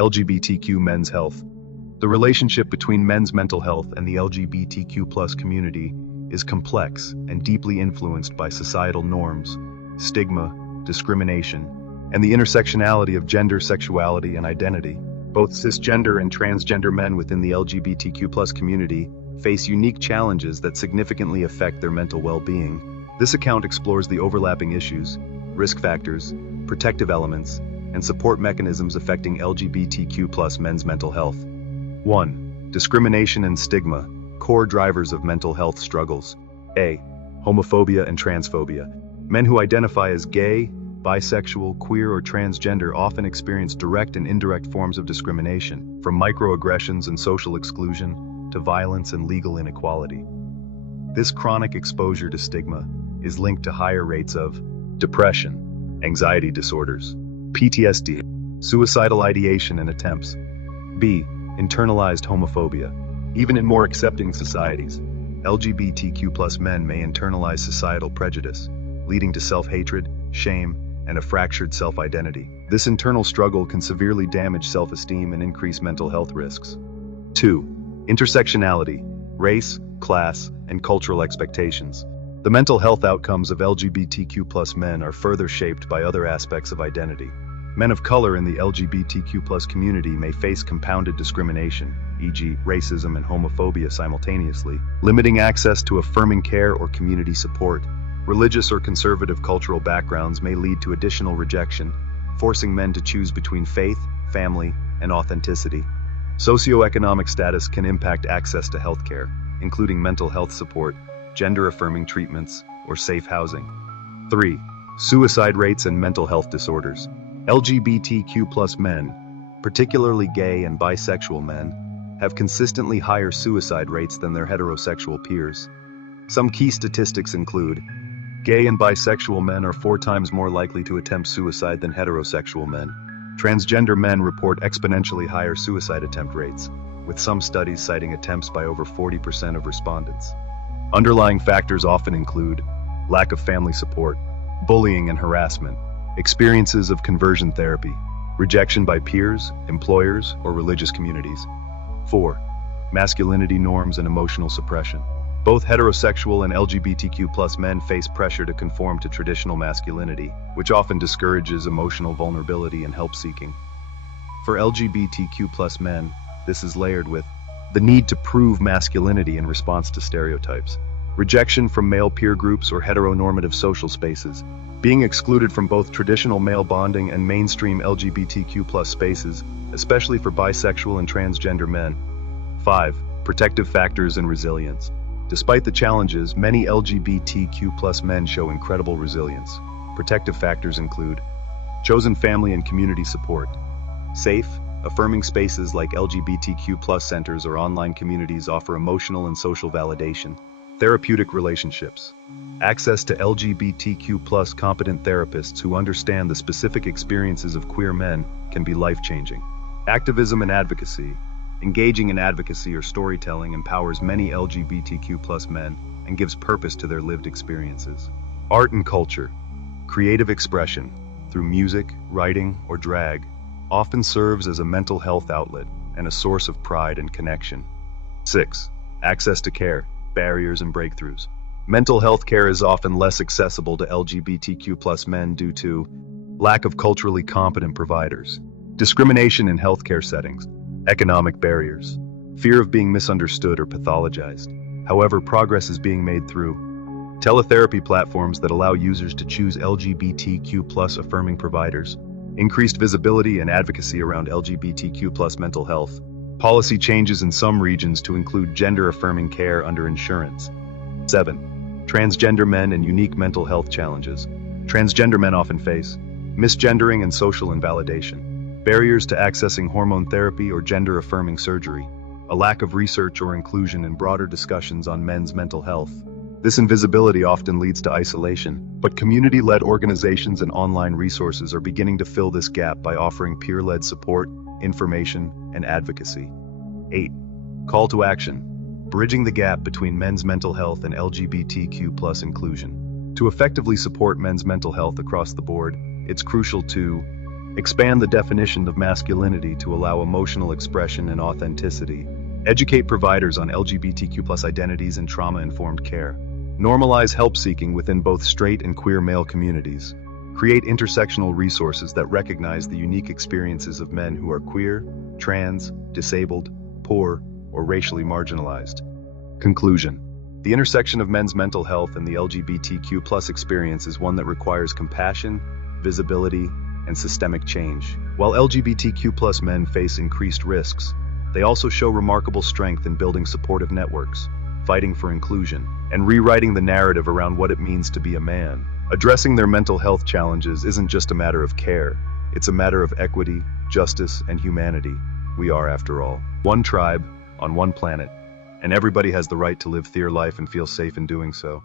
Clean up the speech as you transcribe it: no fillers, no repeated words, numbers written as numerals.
LGBTQ men's health. The relationship between men's mental health and the LGBTQ+ community is complex and deeply influenced by societal norms, stigma, discrimination, and the intersectionality of gender, sexuality, and identity. Both cisgender and transgender men within the LGBTQ+ community face unique challenges that significantly affect their mental well-being. This account explores the overlapping issues, risk factors, protective elements, and support mechanisms affecting LGBTQ+ men's mental health. 1. Discrimination and stigma, core drivers of mental health struggles. A. Homophobia and transphobia. Men who identify as gay, bisexual, queer, or transgender often experience direct and indirect forms of discrimination, from microaggressions and social exclusion to violence and legal inequality. This chronic exposure to stigma is linked to higher rates of depression, anxiety disorders, PTSD, suicidal ideation and attempts. B. Internalized homophobia. Even in more accepting societies, LGBTQ+ men may internalize societal prejudice, leading to self-hatred, shame, and a fractured self-identity. This internal struggle can severely damage self-esteem and increase mental health risks. 2. Intersectionality, race, class, and cultural expectations. The mental health outcomes of LGBTQ+ men are further shaped by other aspects of identity. Men of color in the LGBTQ+ community may face compounded discrimination, e.g., racism and homophobia simultaneously, limiting access to affirming care or community support. Religious or conservative cultural backgrounds may lead to additional rejection, forcing men to choose between faith, family, and authenticity. Socioeconomic status can impact access to healthcare, including mental health support, gender-affirming treatments, or safe housing. 3. Suicide rates and mental health disorders. LGBTQ+ men, particularly gay and bisexual men, have consistently higher suicide rates than their heterosexual peers. Some key statistics include: gay and bisexual men are 4 times more likely to attempt suicide than heterosexual men. Transgender men report exponentially higher suicide attempt rates, with some studies citing attempts by over 40% of respondents. Underlying factors often include lack of family support, bullying and harassment, experiences of conversion therapy, rejection by peers, employers, or religious communities. 4. Masculinity norms and emotional suppression. Both heterosexual and LGBTQ+ men face pressure to conform to traditional masculinity, which often discourages emotional vulnerability and help-seeking. For LGBTQ+ men, this is layered with the need to prove masculinity in response to stereotypes, rejection from male peer groups or heteronormative social spaces, being excluded from both traditional male bonding and mainstream LGBTQ+ spaces, especially for bisexual and transgender men. 5. Protective factors and resilience. Despite the challenges, many LGBTQ+ men show incredible resilience. Protective factors include chosen family and community support, safe, affirming spaces like LGBTQ+ centers or online communities offer emotional and social validation, therapeutic relationships, access to LGBTQ+ competent therapists who understand the specific experiences of queer men can be life-changing. Activism and advocacy. Engaging in advocacy or storytelling empowers many LGBTQ+ men and gives purpose to their lived experiences. Art and culture. Creative expression, through music, writing, or drag, often serves as a mental health outlet and a source of pride and connection. 6. Access to care, barriers and breakthroughs. Mental health care is often less accessible to LGBTQ+ men due to lack of culturally competent providers, discrimination in healthcare settings, economic barriers, fear of being misunderstood or pathologized. However, progress is being made through teletherapy platforms that allow users to choose LGBTQ+ affirming providers, increased visibility and advocacy around LGBTQ+ mental health, policy changes in some regions to include gender-affirming care under insurance. 7. Transgender men and unique mental health challenges. Transgender men often face misgendering and social invalidation, barriers to accessing hormone therapy or gender-affirming surgery, a lack of research or inclusion in broader discussions on men's mental health. This invisibility often leads to isolation, but community-led organizations and online resources are beginning to fill this gap by offering peer-led support, information, and advocacy. 8. Call to action. Bridging the gap between men's mental health and LGBTQ+ inclusion. To effectively support men's mental health across the board, it's crucial to Expand the definition of masculinity to allow emotional expression and authenticity. Educate providers on LGBTQ plus identities and trauma-informed care. Normalize help seeking within both straight and queer male communities. Create intersectional resources that recognize the unique experiences of men who are queer, trans, disabled, poor, or racially marginalized. Conclusion. The intersection of men's mental health and the LGBTQ plus experience is one that requires compassion, visibility, and systemic change. While LGBTQ plus men face increased risks, they also show remarkable strength in building supportive networks, fighting for inclusion, and rewriting the narrative around what it means to be a man. Addressing their mental health challenges isn't just a matter of care, it's a matter of equity, justice, and humanity. We are, after all, one tribe, on one planet, and everybody has the right to live their life and feel safe in doing so.